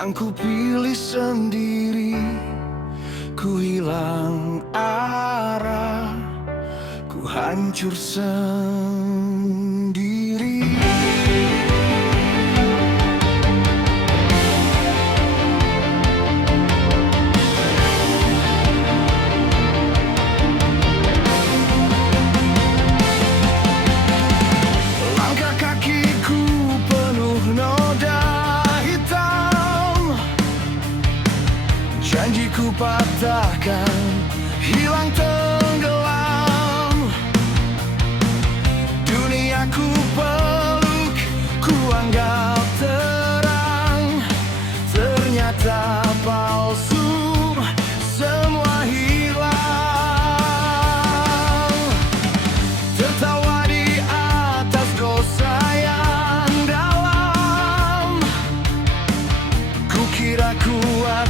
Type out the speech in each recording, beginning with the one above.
yang ku pilih sendiri. Ku hilang arah, ku hancur sendiri. Langkah kakiku penuh noda hitam, janjiku patahkan, hilang tenggelam. Duniaku peluk, ku anggap terang, ternyata palsu, semua hilang. Tertawa di atas dosa yang dalam, ku kira kuat,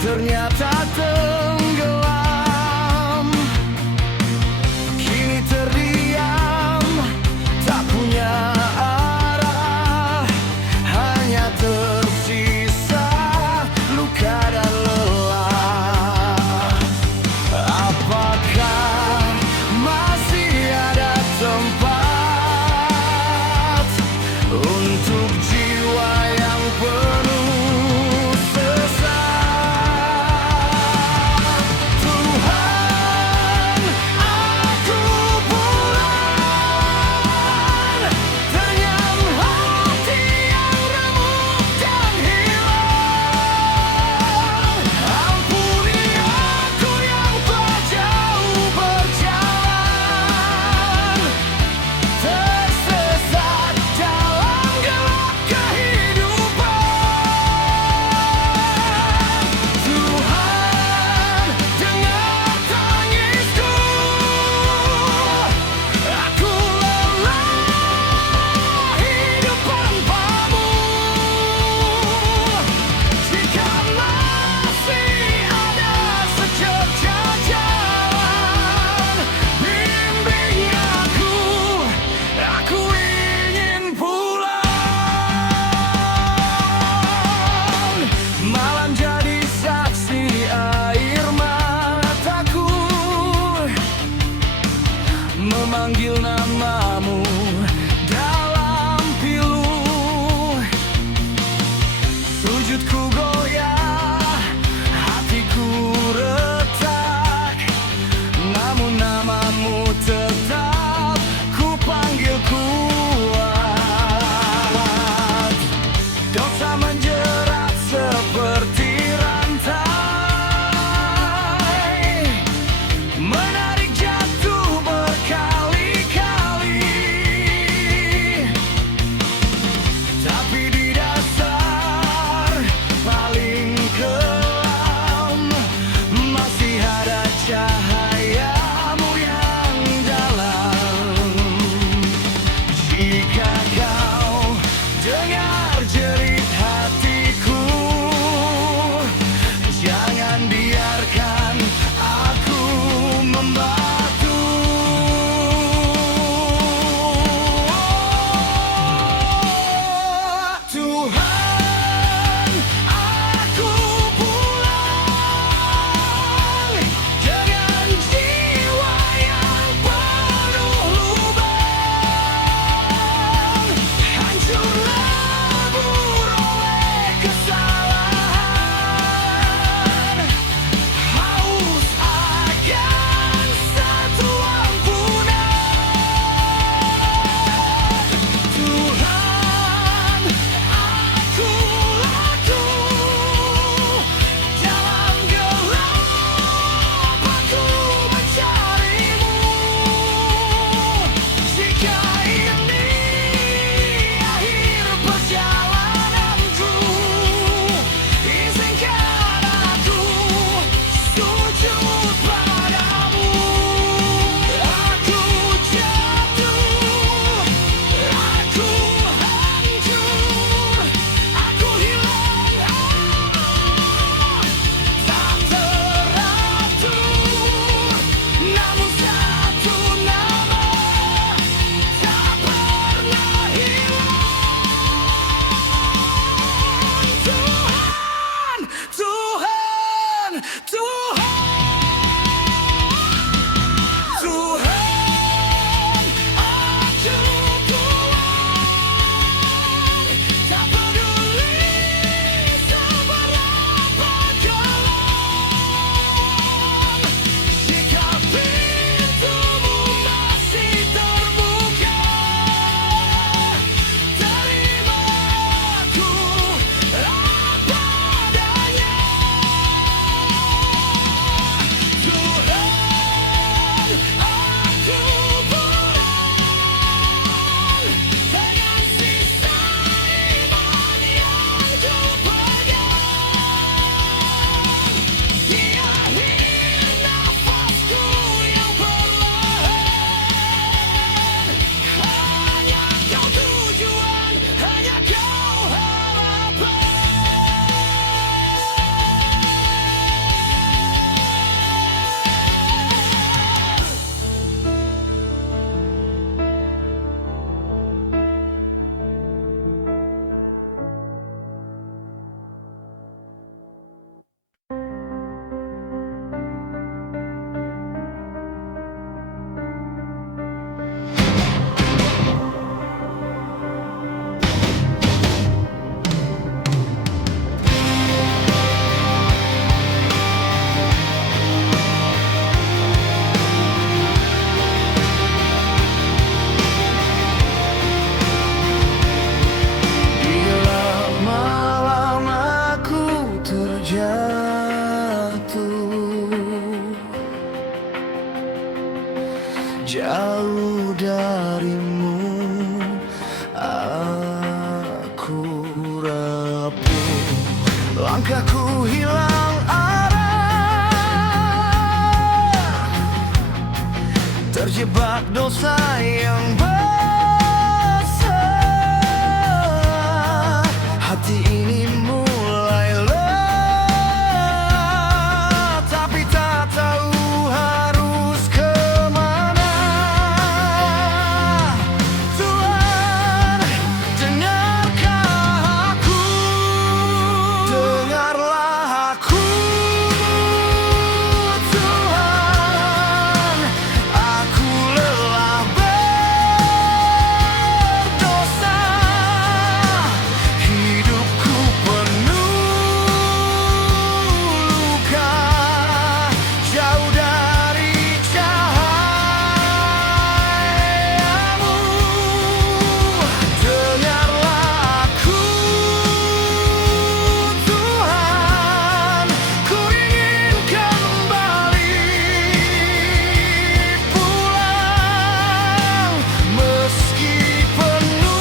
ternyata tenggelam. Kini terdiam, tak punya arah, hanya tersisa luka dan lelah. Apakah masih ada tempat untuk jiwa yang penuh sesat? Tuhan, aku pulang, ternyam hati yang remuk dan hilang. Ampuni aku yang telah jauh berjalan, tersesat dalam gelap kehidupan. Tuhan, dengar tangisku, aku lelah hidup tanpamu. Jika masih ada secerca jalan, bimbing aku ingin pulang. Malam jadi saksi air mataku, memanggil namamu dalam pilu. Sujudku goyah, hatiku retak, namun namamu tetap ku panggil kuat. Dosa menjerat seperti rantai, menarik jatuh berkali-kali. Tapi di dasar paling kelam masih ada cahayamu yang dalam. Jika kau dengar jerit hatiku, jangan biarkan aku membatu. Tuhan, aku pulang dengan jiwa yang penuh lubang, hancur lebur Langkahku hilang arah, terjebak dosa yang besar. Hati ini mulai lelah, tapi tak tahu harus kemana. Tuhan, dengarkah aku, dengarlah aku. Tuhan, aku lelah berdosa, hidupku penuh luka, jauh dari cahayamu. Dengarlah aku, Tuhan, ku ingin kembali pulang, meski penuh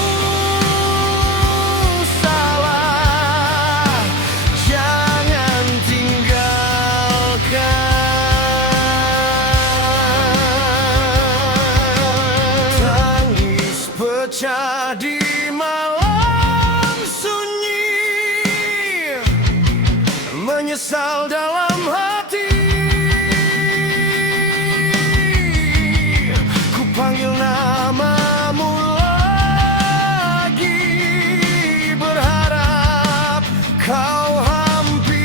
salah, jangan tinggalkan. Tangis pecah di malam sunyi, menyesal dalam hati. Ku panggil namamu lagi, berharap kau hampiri.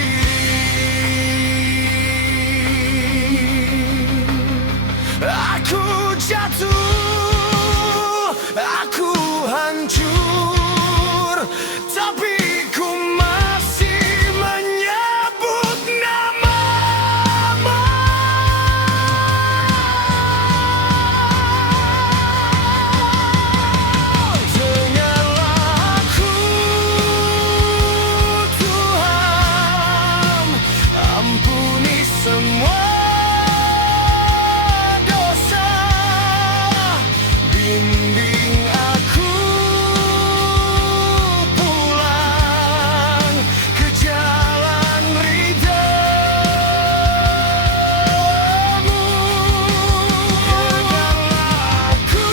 Aku jatuh, aku hancur, tapi ku masih menyebut namamu. Dengarlah aku, Tuhan, ampuni semua dosa, bimbing aku pulang ke jalan ridhamu. Dengarlah aku,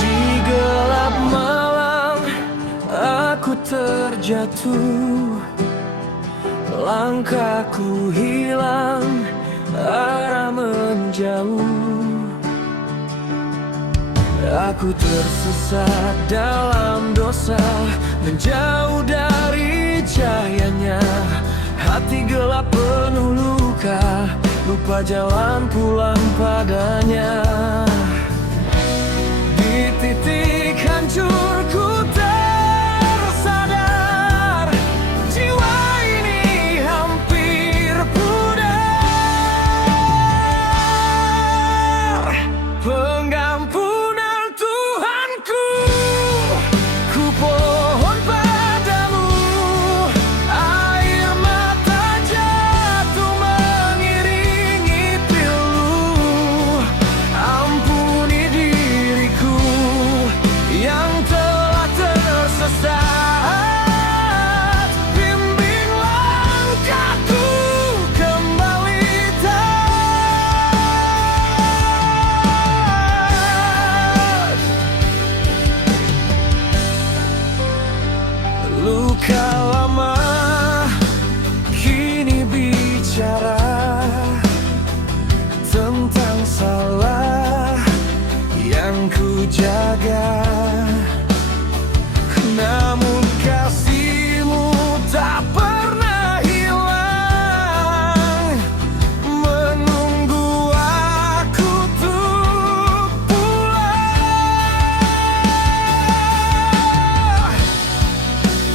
di gelap malam aku terjatuh, langkahku hilang arah menjauh. Aku tersesat dalam dosa, menjauh dari cahayanya. Hati gelap penuh luka, lupa jalan pulang padanya. Di titik hancurku tersadar, jiwa ini hampir pudar. Pengampunan Tuhanku, ku pohon padamu. Air mata jatuh mengiringi pilu. Ampuni diriku yang telah tersesat, bimbing langkahku kembali taat. Luka lama kini bicara tentang salah yang ku jaga. Namun kasih-Mu tak pernah hilang, menunggu aku untuk pulang.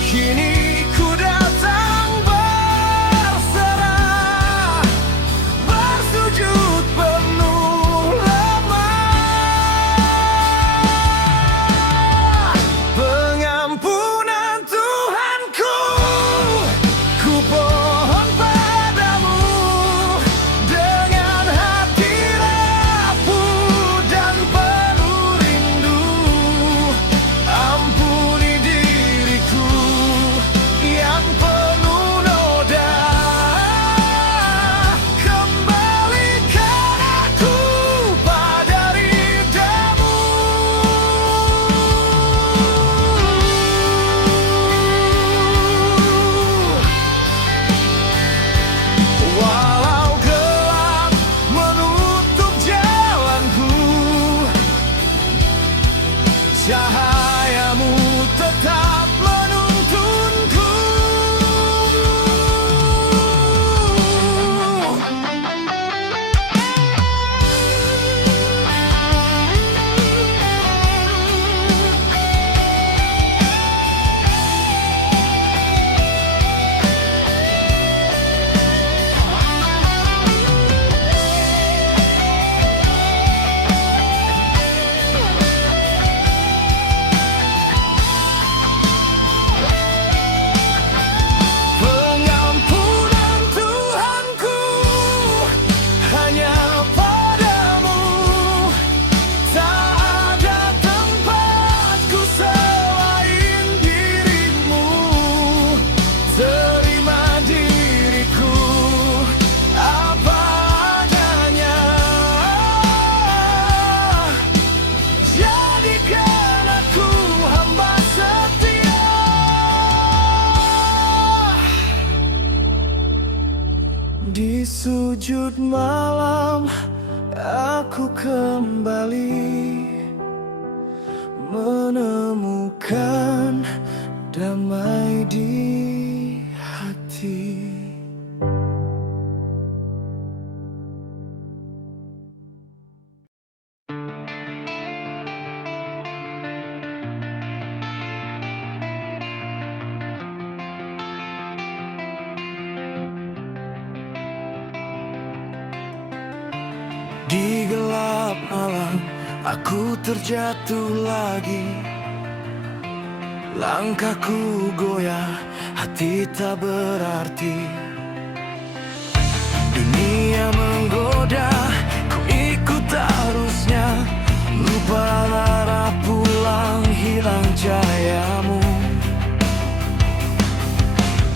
Kini wujud malam, aku kembali menemukan damai di hati. Di gelap malam, aku terjatuh lagi. Langkahku goyah, hati tak berarti. Dunia menggoda, ku ikut arusnya. Lupa arah pulang, hilang cahayamu.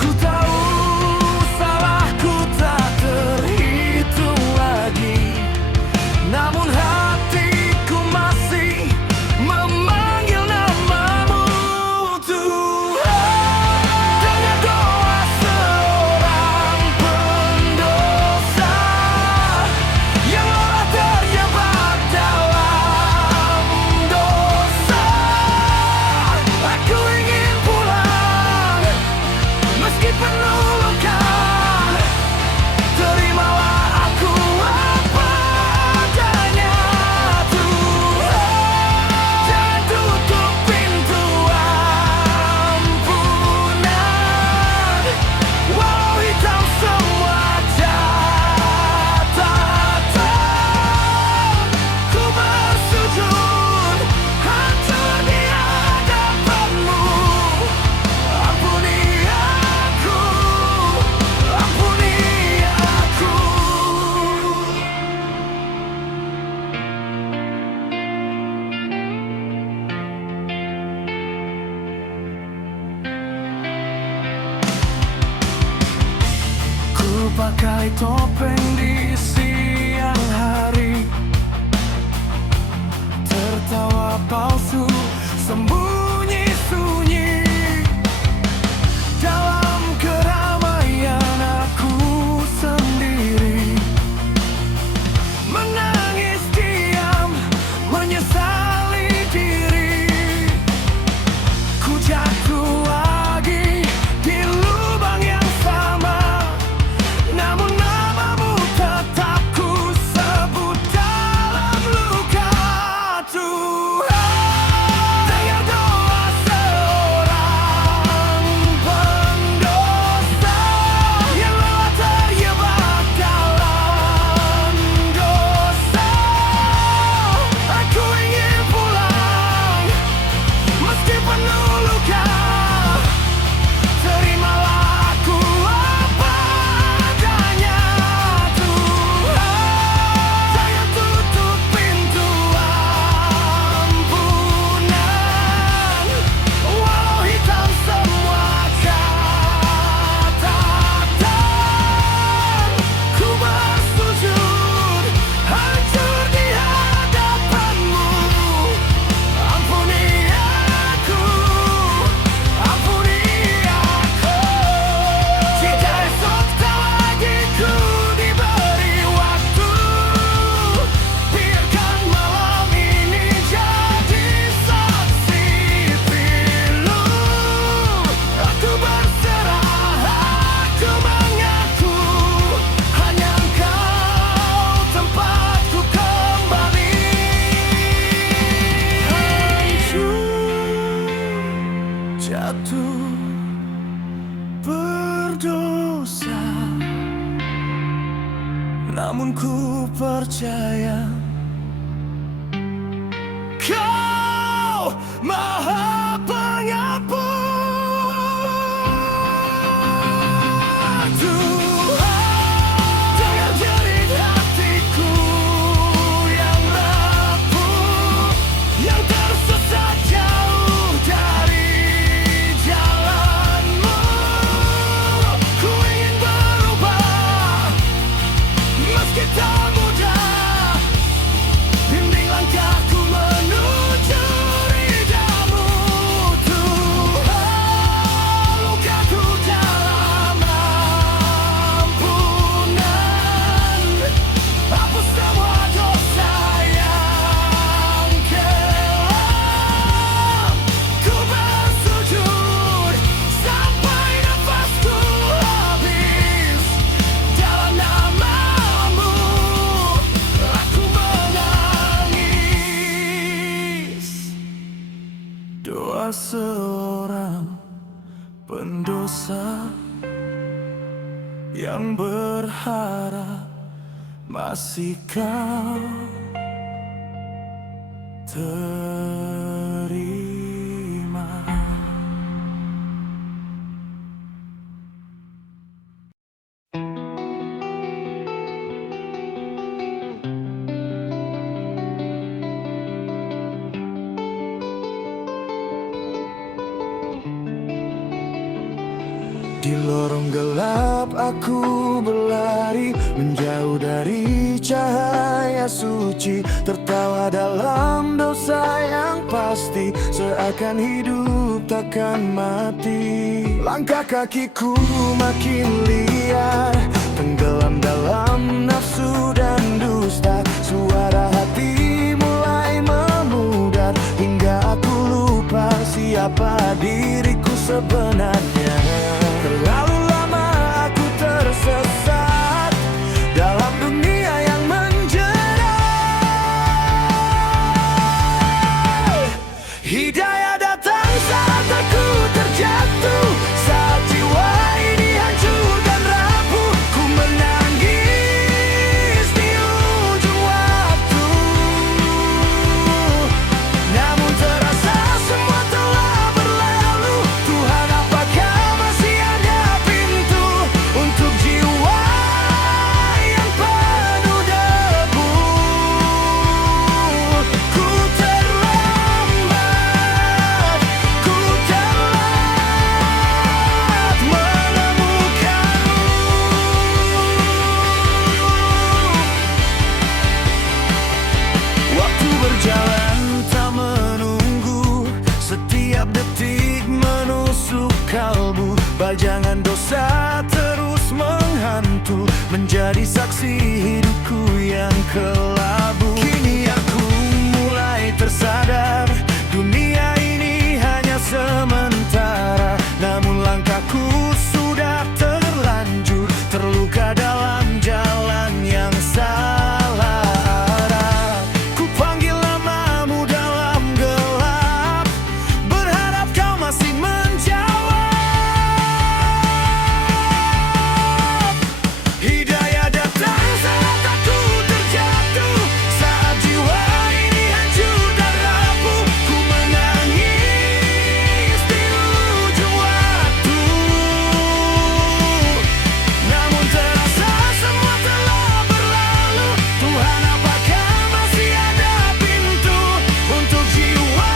Ku tahu salahku tak terhitung lagi, namun hatiku masih memanggil namamu. Tuhan, dengan doa seorang pendosa yang lelah terjebak dalam dosa, aku ingin pulang meski penuh luka. Terimalah aku apa adanya, Tuhan. Jangan tutup pintu ampunan, walau hitam semua catatan. Ku bersujud hancur di hadapanmu. Ampuni aku, ampuni aku. Ku pakai topeng di siang hari, tertawa palsu sembunyi-sunyi. Dalam keramaian aku sendiri, menangis diam, menyesali diri. Ku jatuh lagi di lubang yang sama, namun namamu tetap ku sebut dalam luka. Tuhan, dengan doa seorang pendosa yang lelah terjebak dalam dosa, aku ingin pulang meski penuh luka. Terimalah aku apa adanya, Tuhan. Jangan tutup pintu ampunan, walau hitam semua catatan. Ku bersujud hancur di hadapanmu. Ampuni aku, ampuni aku. Jika esok tak lagi ku diberi waktu, biarkan malam ini jadi saksi pilu. Aku berserah, aku mengaku, hanya engkau tempatku kembali. Hancur, jatuh, berdosa, namun ku percaya Kau Maha Pengampun. Tuhan, jangan jerit hatiku yang rapuh, yang tersesat jauh dari jalanmu. Ku ingin berubah meski tak mudah, bimbing langkahku menuju ridamu. pendosa yang berharap masih kau terima. Di lorong gelap aku berlari, menjauh dari cahaya suci, tertawa dalam dosa yang pasti, seakan hidup takkan mati. Langkah kakiku makin liar, tenggelam dalam nafsu dan dusta. Suara hati mulai memudar, hingga aku lupa siapa diriku sebenarnya. Terlalu lama aku tersesat dalam dunia yang menjerat. Hidayah datang saat aku terjatuh, saat jiwa ini hancur dan rapuh. Ku menangis di ujung waktu, namun terasa semua telah berlalu. Tuhan, apakah masih ada pintu untuk jiwa yang penuh debu? Ku terlambat menemukanmu. Waktu berjalan tak menunggu, setiap detik menusuk kalbu. Pajangan dosa terus menghantu, menjadi saksi hidupku yang kelabu. Kini aku mulai tersadar, dunia ini hanya sementara. Namun langkahku sudah terlanjur, terluka dalam jalan yang salah arah. Ku panggil namamu dalam gelap, berharap kau masih menjawab. Hidayah datang saat aku terjatuh, saat jiwa ini hancur dan rapuh. Ku menangis di ujung waktu, namun terasa semua telah berlalu. Tuhan, apakah masih ada pintu untuk jiwa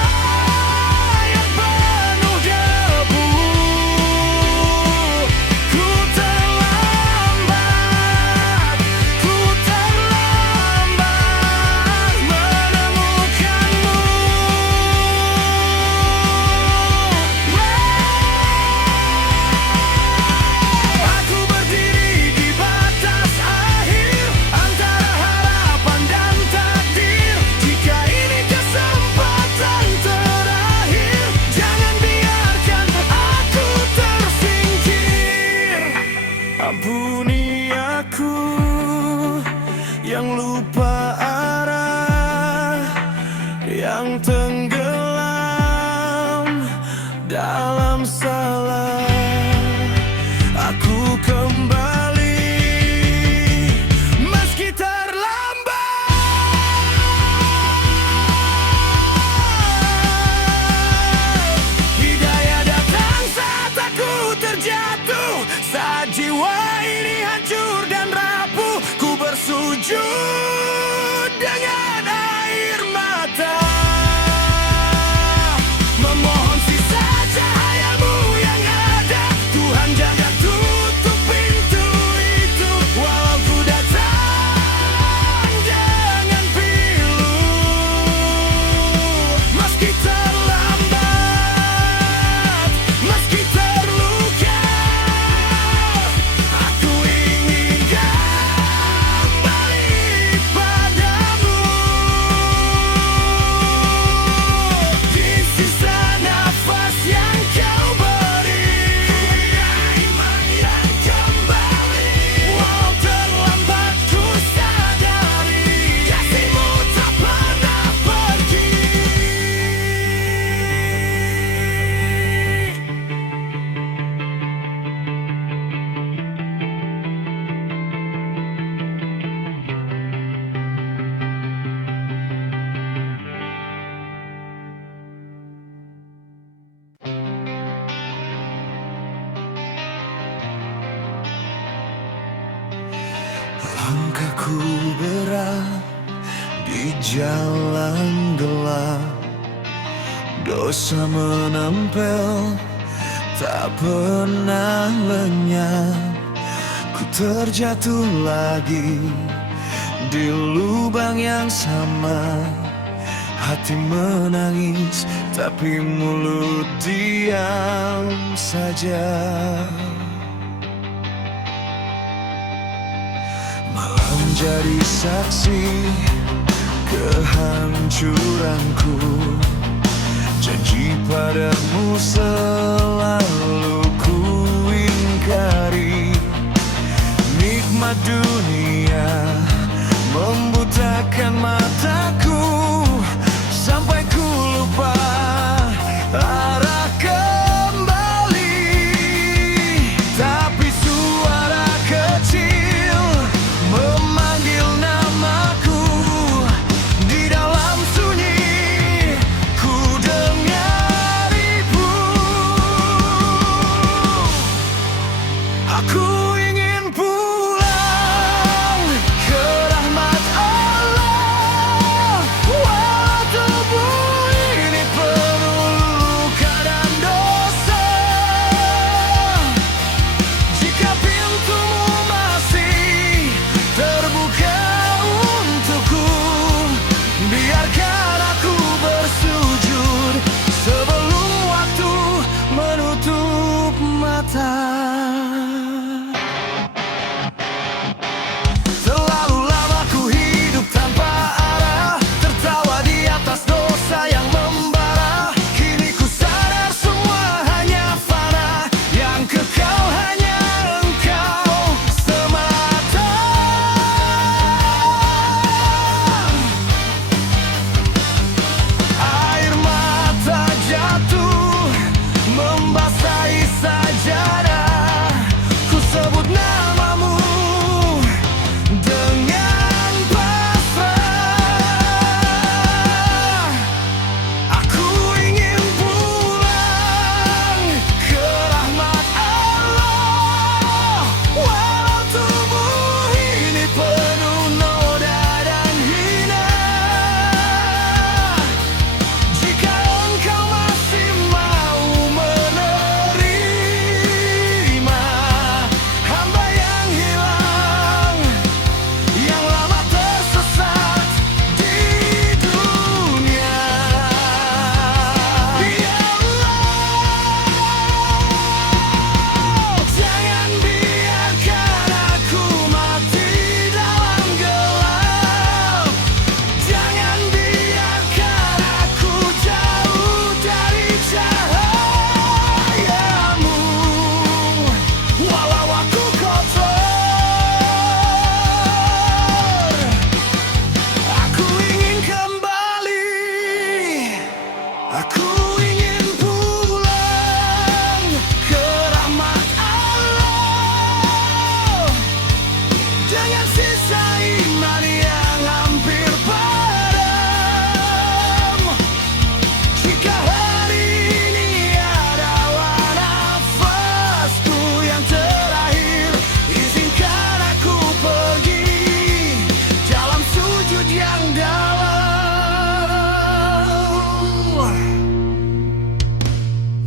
yang penuh debu? Ku terlambat menemukanmu. Aku berdiri di batas akhir, antara harapan dan takdir. Jika ini kesempatan terakhir, jangan biarkan aku tersingkir. Ampuni aku yang lupa arah, yang tenggelam dalam salah. Aku kembali meski terlambat. Hidayah datang saat aku terjatuh, saat jiwa ini hancur dan rapuh. Ku bersujud dengan air mata, memohon sisa cahayamu yang ada. Tuhan, jangan tutup pintu Langkahku berat di jalan gelap, dosa menempel tak pernah lenyap. Ku terjatuh lagi di lubang yang sama. Hati menangis tapi mulut diam saja. Malam jadi saksi kehancuranku. Janji padamu selalu ku ingkari. Nikmat dunia membutakan mataku sampai ku lupa arah kembali. Tapi suara kecil memanggil namaku di dalam sunyi. Ku dengar ibu. Aku ingin pulang ke rahmat Allah. Walau tubuh ini penuh luka dan dosa. Jika pintumu masih terbuka untukku, biarkan aku bersujud sebelum waktu menutup mata. Terlalu lama ku hidup tanpa arah, tertawa di atas dosa yang membara. Kini ku sadar semua hanya fana, yang kekal hanya Engkau semata. Air mata jatuh membasahi sajadah. Ku sebut namamu dengan pasrah. Aku ingin pulang ke rahmat Allah. Walau tubuh ini penuh noda dan hina. Jika Engkau masih mau menerima hamba yang hilang, yang lama tersesat di dunia. Ya Allah, jangan biarkan aku mati dalam gelap. Jangan biarkan aku jauh dari cahayamu. Walau aku kotor, aku ingin kembali. Aku ingin pulang ke rahmat Allah dengan sisa iman yang hampir padam. Jika hari ini adalah nafasku yang terakhir, izinkan aku pergi dalam sujud yang dalam.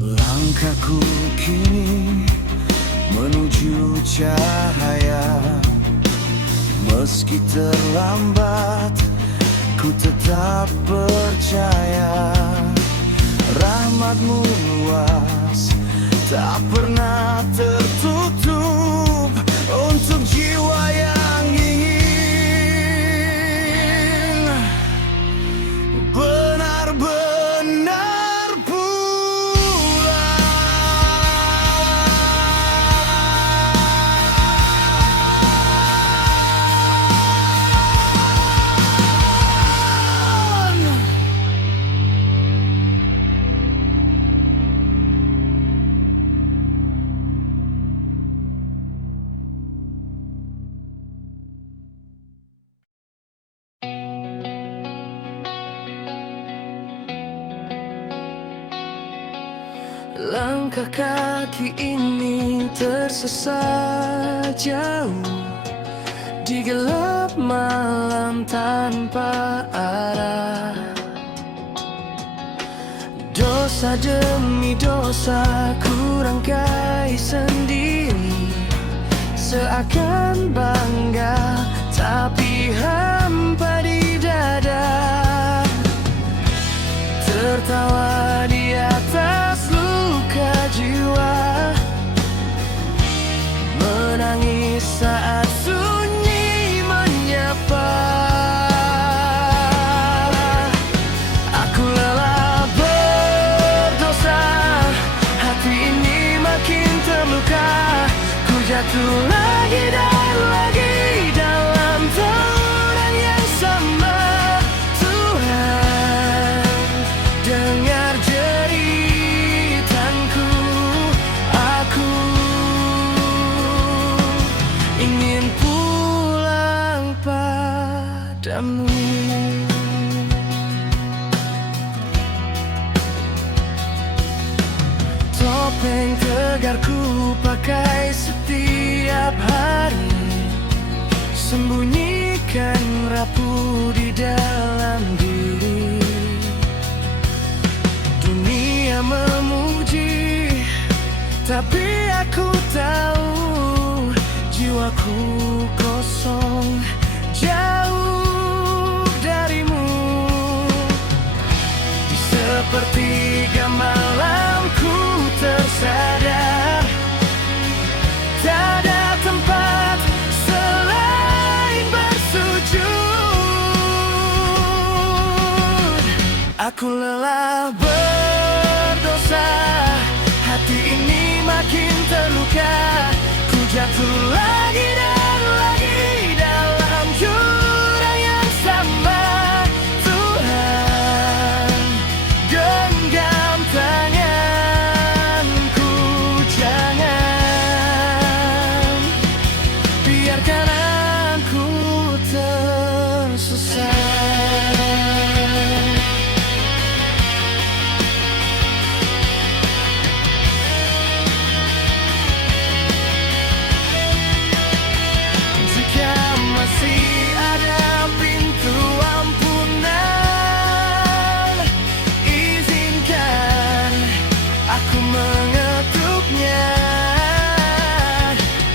Langkahku kini menuju cahaya. Meski terlambat, ku tetap percaya. Rahmat-Mu luas, tak pernah tertutup untuk jiwa yang ingin benar-benar pulang. Langkah kaki ini tersesat jauh di gelap gelap malam tanpa arah. Dosa demi dosa ku rangkai sendiri, seakan bangga tapi hampa di dada. Tertawa di atas luka jiwa, menangis saat sunyi menyapa. Aku lelah berdosa, hati ini makin terluka. Ku jatuh lagi dan lagi dalam talunan yang sama. Tuhan, dengar jeritanku. Aku ingin pulang padamu. Topeng tegar ku pakai setiap hari, sembunyikan rapuh di dalam diri. Dunia memuji, tapi aku tahu jiwaku kosong, jauh darimu. Di sepertiga malamku tersadar, tak ada tempat selain bersujud. Aku lelah berdosa, hati ini makin terluka. Ku jatuh lagi dan lagi dalam jurang yang sama. Tuhan, genggam tanganku, jangan biarkan aku tersesat. Jika masih ada pintu ampunan, izinkan aku mengetuknya.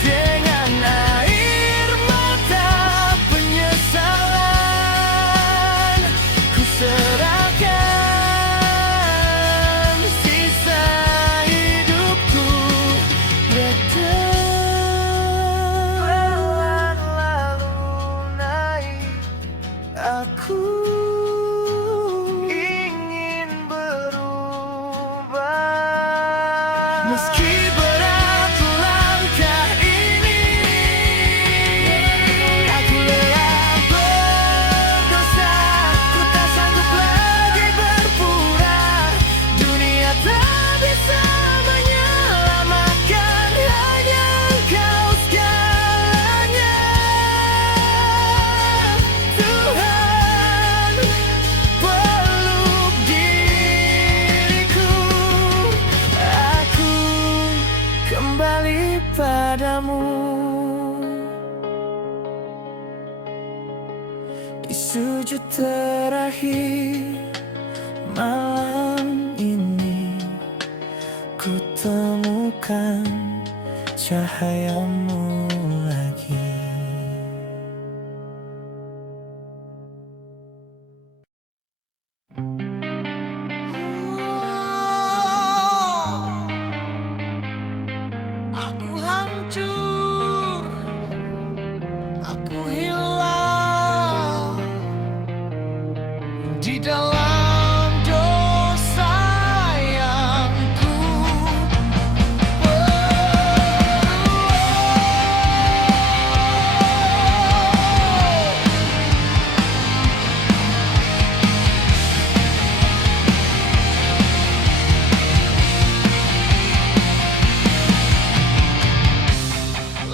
Dengan air mata penyesalan, ku serahkan sisa hidupku. Pelan lalu naik, aku ingin berubah. Meski berat langkah ini, aku lelah berdosa. Ku tak sanggup lagi berpura. Dunia tak bisa menyelamatkan, hanya Engkau segalanya. Tuhan, peluk diriku. Aku kembali padamu. Di sujud terakhir malam ini, ku temukan cahayamu lagi. Aku hancur, aku hilang di dalam dosa yang ku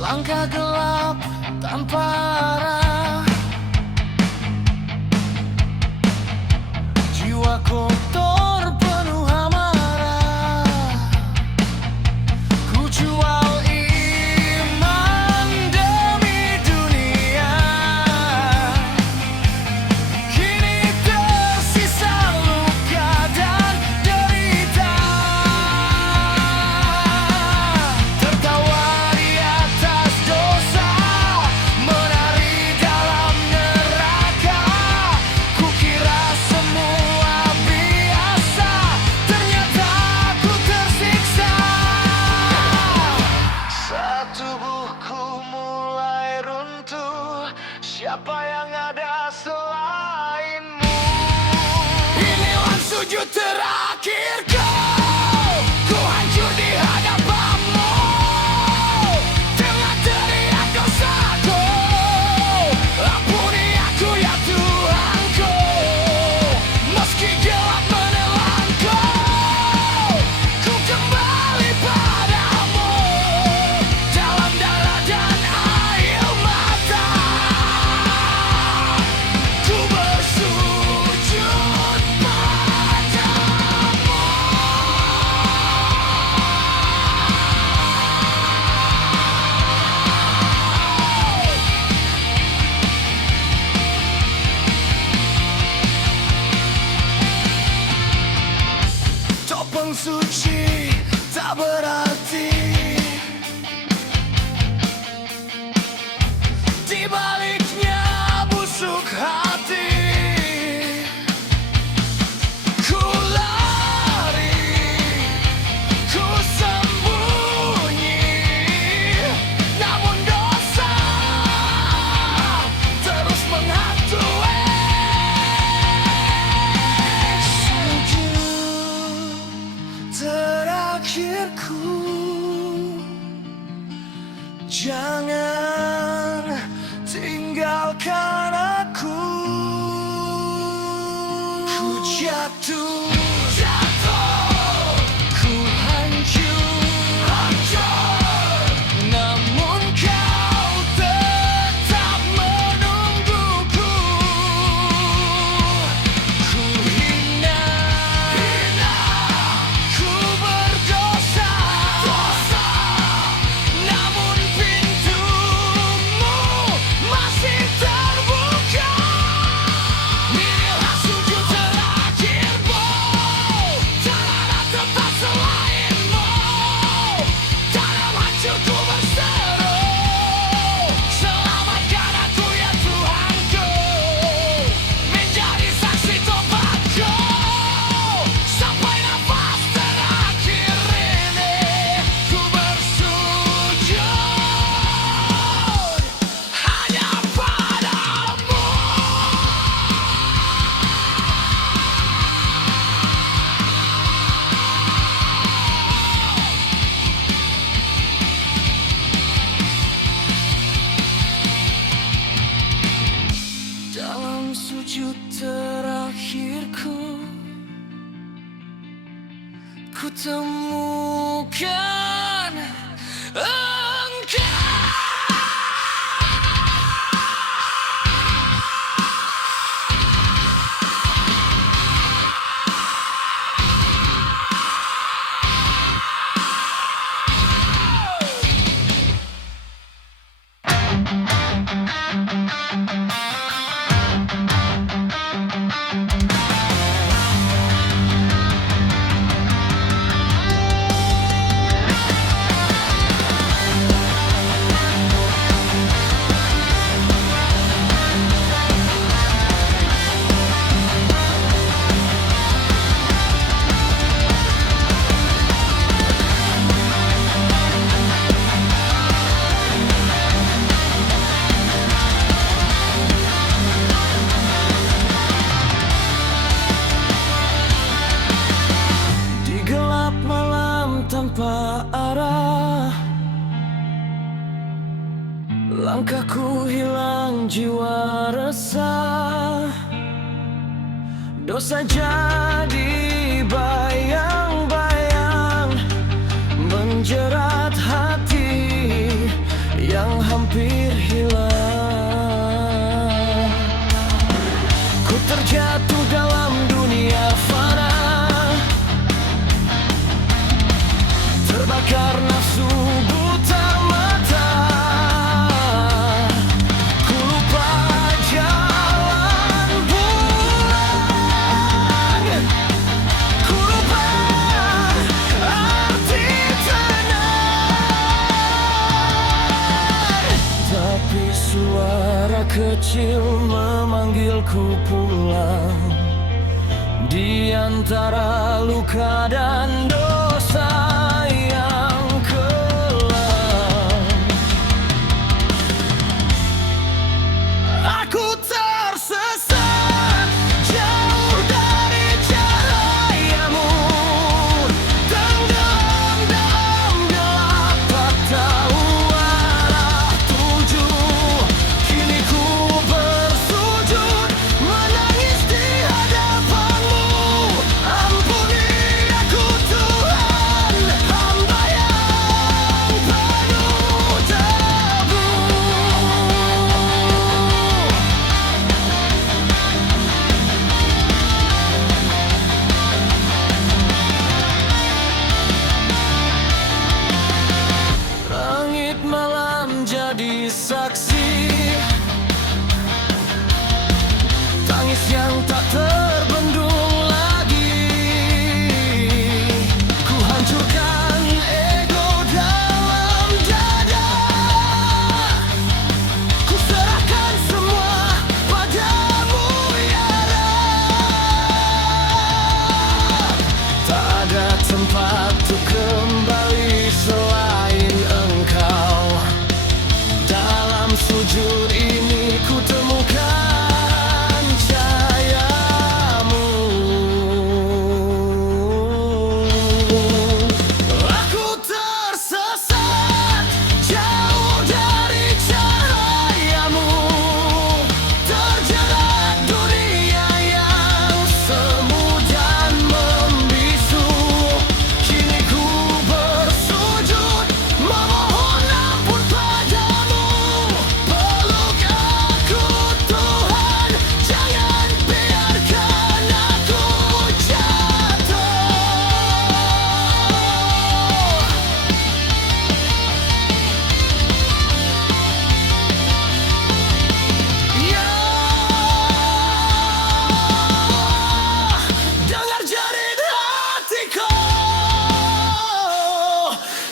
langkah gelap tanpa arah, jiwa kotor penuh amarah. Ku jual iman demi dunia, Jangan tinggalkan aku. Ku jatuh, ku hancur, namun kau tetap menungguku. Ku hina, ku berdosa, namun pintumu masih terbuka. Inilah sujud terakhirmu, tak ada tempat selainmu. Dalam hancurku berseru, selamatkan aku ya Tuhanku. Menjadi saksi tobatku, sampai nafas terakhir ini ku bersujud hanya padamu. Dalam sujud terakhirku, ku temukan engkau. Di gelap malam tanpa arah, langkahku hilang, jiwa resah. Dosa jadi bayang-bayang, menjerat hati yang hampir hilang. Ku terjatuh dalam dunia fana, terbakar nafsu buta mata. Ku lupa jalan pulang, ku lupa arti tenang. Tapi suara kecil memanggilku pulang, di antara luka dan dosa yang kelam. Aku tersesat jauh dari cahayamu, tenggelam dalam gelap, tak tahu arah tuju. Kini ku bersujud, menangis di hadapanmu. Ampuni aku Tuhan.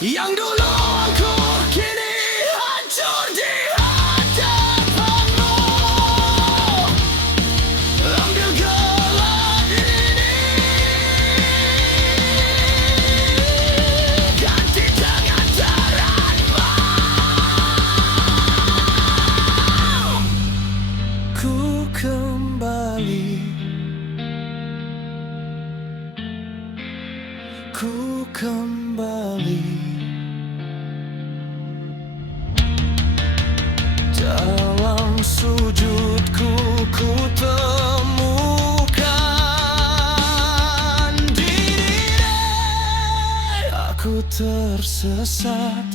Yang dulu angkuh kini hancur di hadapanmu. Ambil gelang ini, ganti dengan darahmu. Ku kembali, ku kembali. Dalam sujudku ku temukan diri. Aku tersesat,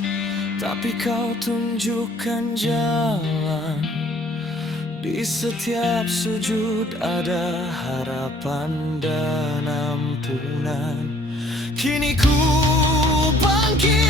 tapi kau tunjukkan jalan. Di setiap sujud ada harapan dan ampunan. Kini ku bangkit